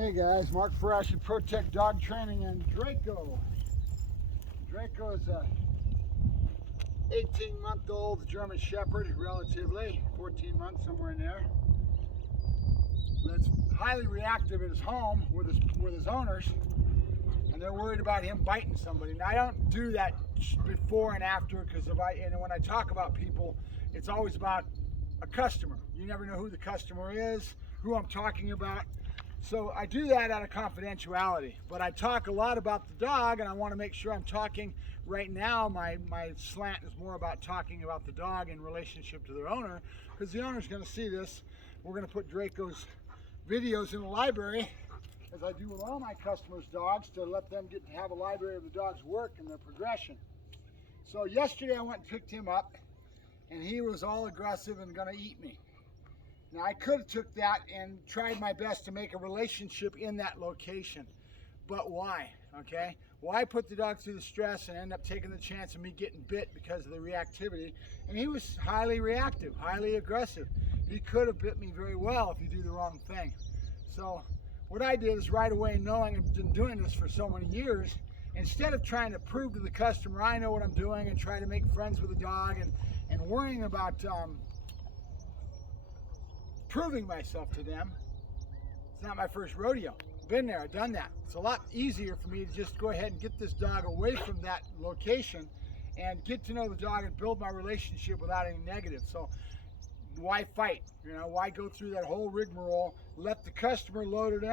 Hey guys, Mark Ferrasci, Protect Dog Training, and Draco. Draco is a 18-month-old German Shepherd, relatively, 14 months, somewhere in there. That's highly reactive at his home with his owners, and they're worried about him biting somebody. Now I don't do that before and after, because when I talk about people, it's always about a customer. You never know who the customer is, who I'm talking about. So I do that out of confidentiality, but I talk a lot about the dog, and I want to make sure I'm talking right now. My slant is more about talking about the dog in relationship to their owner, because the owner's going to see this. We're going to put Draco's videos in the library, as I do with all my customers' dogs, to let them get to have a library of the dog's work and their progression. So yesterday I went and picked him up, and he was all aggressive and going to eat me. Now I could have took that and tried my best to make a relationship in that location, but why? Okay, why put the dog through the stress and end up taking the chance of me getting bit because of the reactivity? And he was highly reactive, highly aggressive. He could have bit me very well if you do the wrong thing. So what I did is right away, knowing I've been doing this for so many years, instead of trying to prove to the customer I know what I'm doing and try to make friends with the dog and worrying about proving myself to them. It's not my first rodeo. Been there, I've done that. It's a lot easier for me to just go ahead and get this dog away from that location and get to know the dog and build my relationship without any negative. So why fight? Why go through that whole rigmarole? Let the customer load it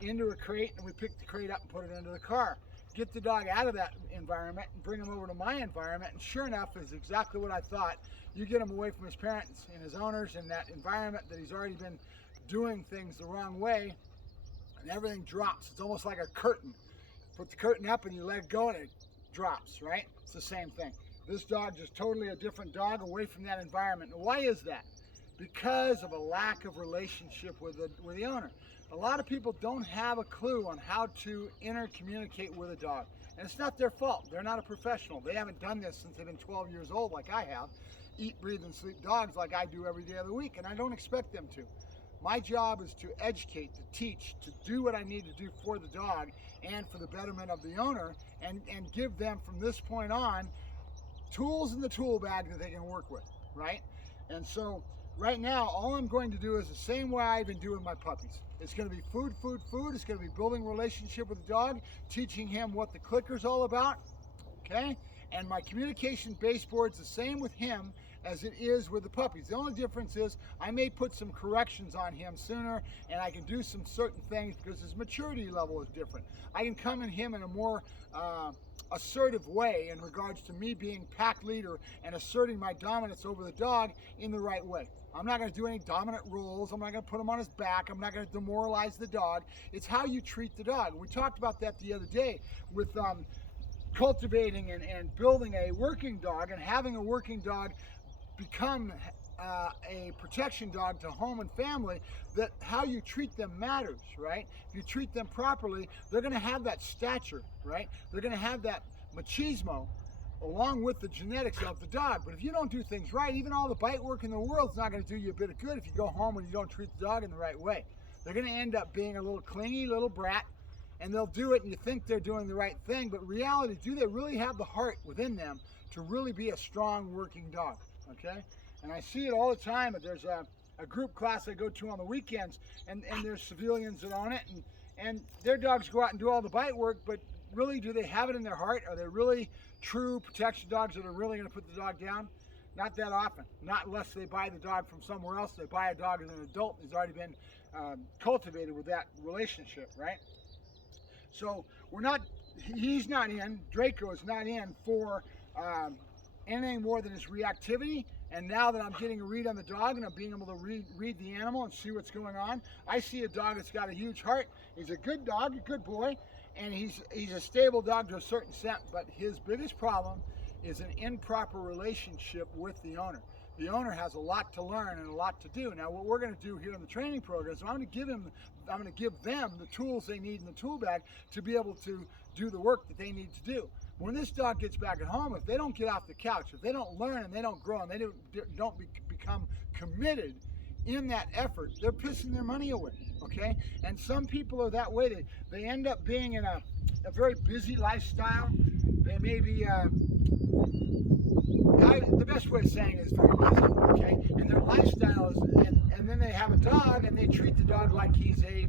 into a crate, and we pick the crate up and put it into the car. Get the dog out of that environment and bring him over to my environment, and sure enough, is exactly what I thought. You get him away from his parents and his owners in that environment that he's already been doing things the wrong way, and everything drops. It's almost like a curtain. Put the curtain up and you let it go and it drops, right? It's the same thing. This dog is totally a different dog away from that environment. And why is that? Because of a lack of relationship with the owner. A lot of people don't have a clue on how to intercommunicate with a dog. And it's not their fault. They're not a professional. They haven't done this since they've been 12 years old like I have. Eat, breathe, and sleep dogs like I do every day of the week, and I don't expect them to. My job is to educate, to teach, to do what I need to do for the dog and for the betterment of the owner, and give them from this point on tools in the tool bag that they can work with, right? And so right now, all I'm going to do is the same way I've been doing my puppies. It's going to be food, food, food. It's going to be building a relationship with the dog, teaching him what the clicker's all about, okay? And my communication baseboard's the same with him as it is with the puppies. The only difference is I may put some corrections on him sooner, and I can do some certain things because his maturity level is different. I can come at him in a more assertive way in regards to me being pack leader and asserting my dominance over the dog in the right way. I'm not going to do any dominant rules. I'm not going to put him on his back. I'm not going to demoralize the dog. It's how you treat the dog. We talked about that the other day with cultivating and building a working dog, and having a working dog become a protection dog to home and family. That how you treat them matters, right? If you treat them properly, they're going to have that stature, right? They're going to have that machismo along with the genetics of the dog. But if you don't do things right, even all the bite work in the world is not going to do you a bit of good if you go home and you don't treat the dog in the right way. They're going to end up being a little clingy little brat, and they'll do it and you think they're doing the right thing, but in reality, do they really have the heart within them to really be a strong working dog? Okay? And I see it all the time. There's a group class I go to on the weekends, and there's civilians that own it, and their dogs go out and do all the bite work, but really, do they have it in their heart? Are they really true protection dogs that are really going to put the dog down? Not that often. Not unless they buy the dog from somewhere else. They buy a dog as an adult who's already been cultivated with that relationship, right? So he's not in, Draco is not in for anything more than his reactivity. And now that I'm getting a read on the dog and I'm being able to read the animal and see what's going on, I see a dog that's got a huge heart. He's a good dog, a good boy, and he's a stable dog to a certain extent, but his biggest problem is an improper relationship with the owner. The owner has a lot to learn and a lot to do. Now, what we're going to do here in the training program is I'm going to give them the tools they need in the tool bag to be able to do the work that they need to do. When this dog gets back at home, if they don't get off the couch, if they don't learn and they don't grow and they don't become committed in that effort, they're pissing their money away, okay? And some people are that way. They end up being in a very busy lifestyle. They may be, the best way of saying it is very busy, okay? And their lifestyle is, and then they have a dog and they treat the dog like he's a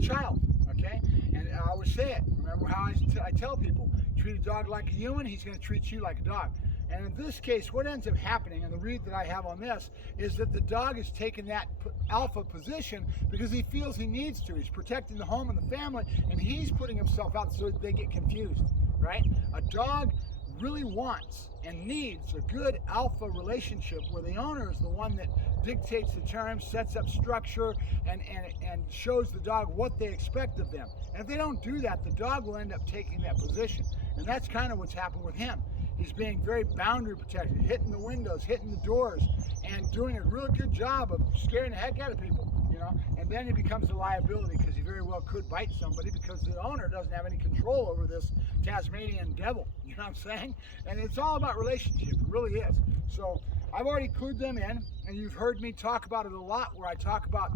child, okay? And I always say it, remember how I tell people, treat a dog like a human, he's going to treat you like a dog. And in this case, what ends up happening, and the read that I have on this, is that the dog is taking that alpha position because he feels he needs to. He's protecting the home and the family, and he's putting himself out so they get confused, right? A dog really wants and needs a good alpha relationship where the owner is the one that dictates the terms, sets up structure, and shows the dog what they expect of them. And if they don't do that, the dog will end up taking that position. And that's kind of what's happened with him. He's being very boundary protected, hitting the windows, hitting the doors, and doing a real good job of scaring the heck out of people, you know. And then he becomes a liability because he very well could bite somebody because the owner doesn't have any control over this Tasmanian devil, you know what I'm saying? And it's all about relationship, it really is. So I've already clued them in, and you've heard me talk about it a lot, where I talk about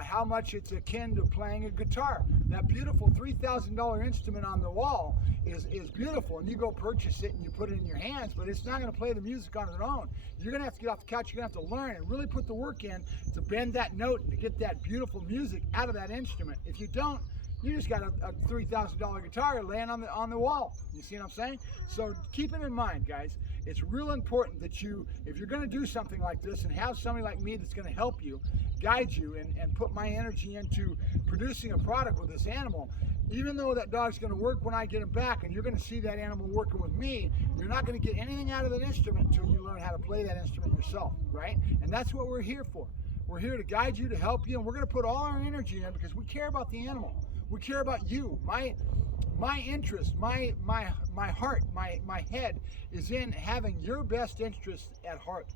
how much it's akin to playing a guitar. That beautiful $3,000 instrument on the wall is beautiful, and you go purchase it and you put it in your hands, but it's not going to play the music on its own. You're going to have to get off the couch, you're going to have to learn and really put the work in to bend that note and to get that beautiful music out of that instrument. If you don't, you just got a $3,000 guitar laying on the wall. You see what I'm saying? So keep it in mind, guys. It's real important that you, if you're going to do something like this and have somebody like me that's going to help you, guide you, and put my energy into producing a product with this animal, even though that dog's going to work when I get him back and you're going to see that animal working with me, you're not going to get anything out of that instrument until you learn how to play that instrument yourself, right? And that's what we're here for. We're here to guide you, to help you, and we're going to put all our energy in because we care about the animal. We care about you. My interest, my heart, my head is in having your best interest at heart.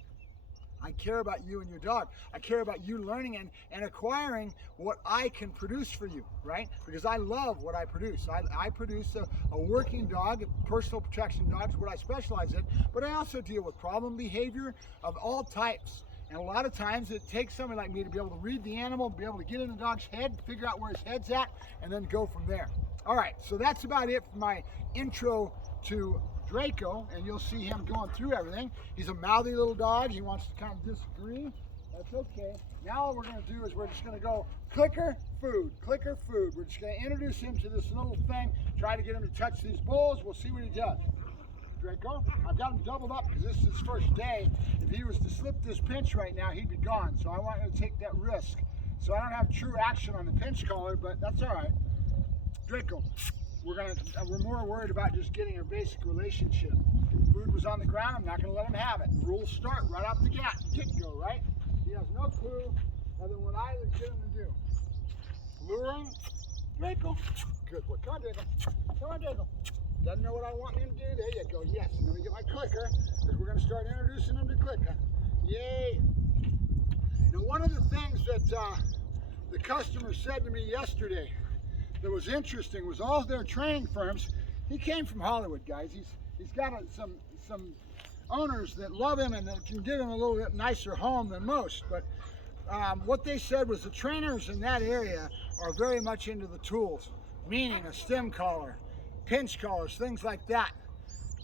I care about you and your dog. I care about you learning and acquiring what I can produce for you, right? Because I love what I produce. I produce a working dog, personal protection dogs, what I specialize in, but I also deal with problem behavior of all types. And a lot of times it takes somebody like me to be able to read the animal, to be able to get in the dog's head, figure out where his head's at, and then go from there. All right, so that's about it for my intro to Draco, and you'll see him going through everything. He's a mouthy little dog. He wants to kind of disagree. That's okay. Now all we're going to do is we're just going to go clicker, food, clicker, food. We're just going to introduce him to this little thing, try to get him to touch these bowls. We'll see what he does. Draco, I've got him doubled up because this is his first day. If he was to slip this pinch right now, he'd be gone. So I want him to take that risk. So I don't have true action on the pinch collar, but that's all right. Draco, we're more worried about just getting a basic relationship. Food was on the ground, I'm not going to let him have it. The rules start right off the get-go, right? He has no clue other than what I get him to do. Luring, Draco, good boy. Come on, Draco. Come on, Draco. Doesn't know what I want him to do. There you go. Yes. And let me get my clicker, because we're going to start introducing him to clicker. Yay. Now, one of the things that the customer said to me yesterday that was interesting was all their training firms. He came from Hollywood, guys. He's got some owners that love him and that can give him a little bit nicer home than most. But what they said was the trainers in that area are very much into the tools, meaning a stem collar, pinch collars, things like that.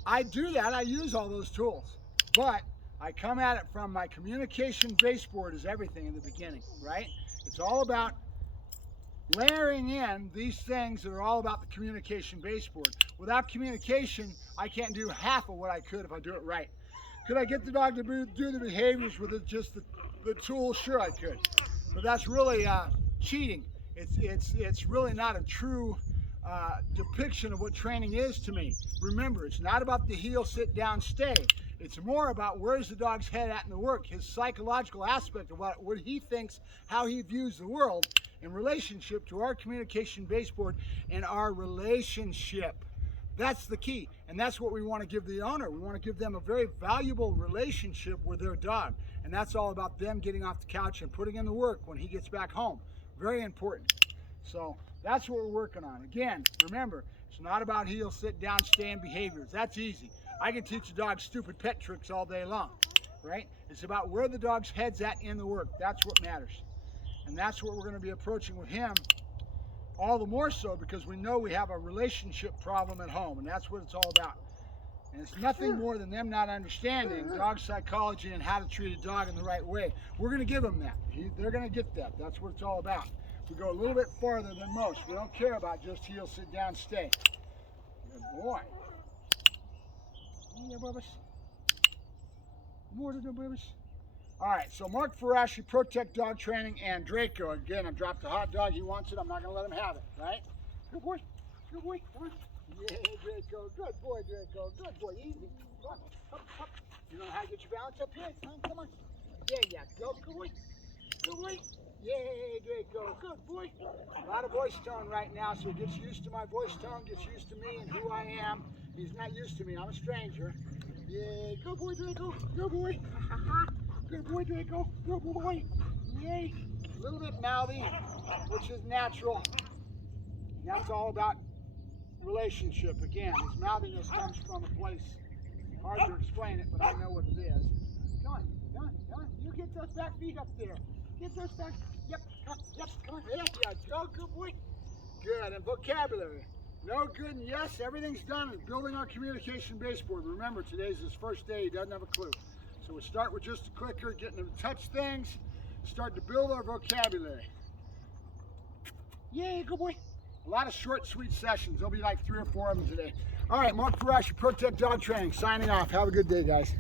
I do that, I use all those tools, but I come at it from my communication baseboard is everything in the beginning, right? It's all about layering in these things that are all about the communication baseboard. Without communication, I can't do half of what I could if I do it right. Could I get the dog to do the behaviors with just the tools? Sure I could, but that's really cheating. It's really not a true depiction of what training is to me. Remember, it's not about the heel, sit down, stay. It's more about where's the dog's head at in the work, his psychological aspect of what he thinks, how he views the world in relationship to our communication baseboard and our relationship. That's the key, and that's what we want to give the owner. We want to give them a very valuable relationship with their dog, and that's all about them getting off the couch and putting in the work when he gets back home. Very important. So that's what we're working on. Again, remember, it's not about heel, sit down, stand behaviors. That's easy. I can teach a dog stupid pet tricks all day long. right? It's about where the dog's head's at in the work. That's what matters. And that's what we're going to be approaching with him, all the more so because we know we have a relationship problem at home, and that's what it's all about. And it's nothing more than them not understanding dog psychology and how to treat a dog in the right way. We're going to give them that. They're going to get that. That's what it's all about. We go a little bit farther than most. We don't care about just heel, sit down, stay. Good boy. Yeah, Bubbas. More to do, Bubbas. All right, so Mark Ferrasci, Protect Dog Training, and Draco. Again, I dropped a hot dog. He wants it. I'm not going to let him have it, right? Good boy. Good boy. Come on. Yeah, Draco. Good boy, Draco. Good boy. Easy. Come on. Up, up. You know how to get your balance up here? Come on. There you go. Good boy. Good boy. Yay, Draco. Good boy. A lot of voice tone right now, so he gets used to my voice tone, gets used to me and who I am. He's not used to me. I'm a stranger. Yay. Good boy, Draco. Good boy. Good boy, Draco. Good boy. Yay. A little bit mouthy, which is natural. And that's all about relationship. Again, his mouthiness comes from a place. Hard to explain it, but I know what it is. Come on, come on, come on. You get those back feet up there. Get those back. Yep, come on. There you go. Good boy. Good. And vocabulary. No, good, and yes. Everything's done. It's building our communication baseboard. Remember, today's his first day. He doesn't have a clue. So we start with just a clicker, getting him to touch things, start to build our vocabulary. Yay, good boy. A lot of short, sweet sessions. There'll be like 3 or 4 of them today. All right, Mark Ferrasci, Protect Dog Training, signing off. Have a good day, guys.